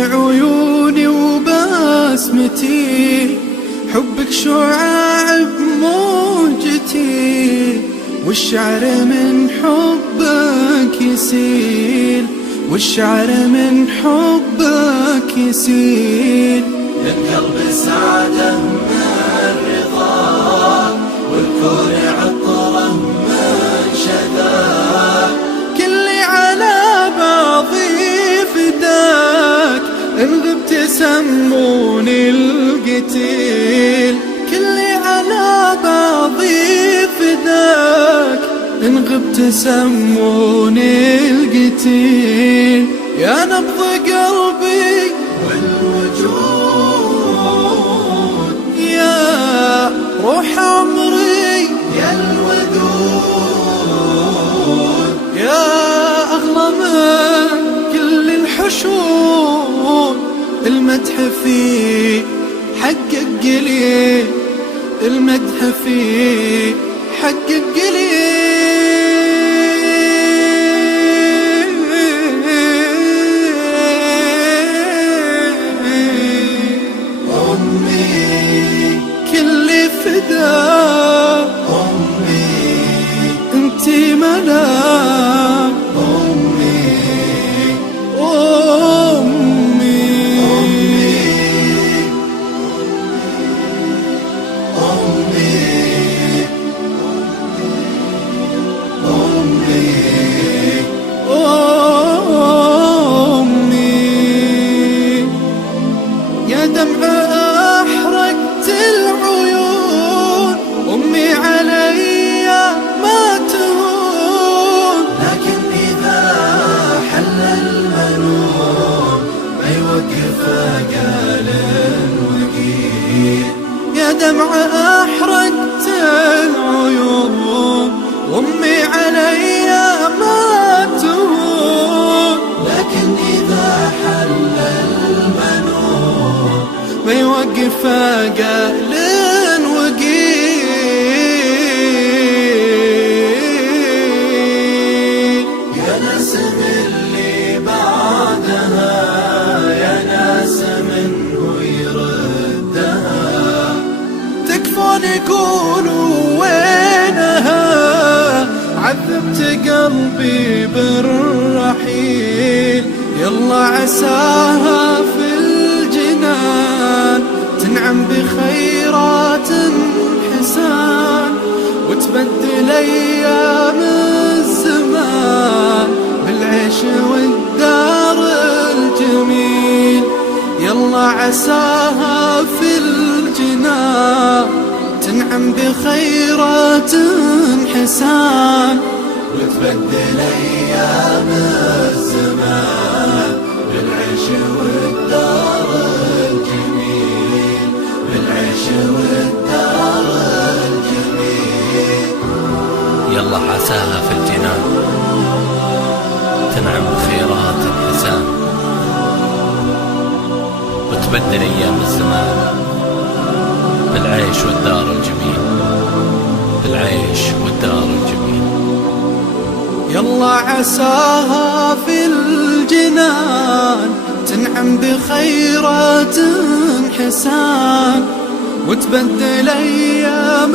عيوني وبسمتي، حبك شعاع بموجتي، والشعر من حبك يسيل، والشعر من حبك يسيل. للقلب سعادة من رضاك، والكون عطره من شذاك. كلي على بعضي فداك، إن غبت سموني القتيل. كلي على بعضي فداك، إن غبت سموني القتيل. يا نبض قلبي والوجود، يا روح عمري، يا الودود، يا أغلى من كل الحشود. المدح فيه حقك قليل، المدح فيه حقك قليل. أمي كلي فداك، أمي انتي ملاك. أمي أمي أمي، يا دمع أحرقت العيون، أمي علي ما تهون. لكن إذا حل المنون ما يوقف قال وقيل. يا دمع أحرقت العيون، أمي علي ما تهون. لكن إذا حل المنون ما يوقف قال وقيل. يا ناس اللي بعدها، يا ناس منه يردها. تكفون يقولوا وينها، عذبت قلبي بالرحيل. يلا عساها في الجنان تنعم بخيرات حسان، وتبدل أيام الزمان بالعيش والدار الجميل. يلا عساها في الجنان تنعم بخيرات حسان، وتبدل أيام الزمان بالعيش والدار الجميل، بالعيش والدار الجميل. يلا عساها في الجنان تنعم بخيرات الحسان، وتبدل أيام الزمان بالعيش والدار الجميل، بالعيش والدار الجميل. يلا عساها في الجنان تنعم بخيرات حسان، وتبدل أيام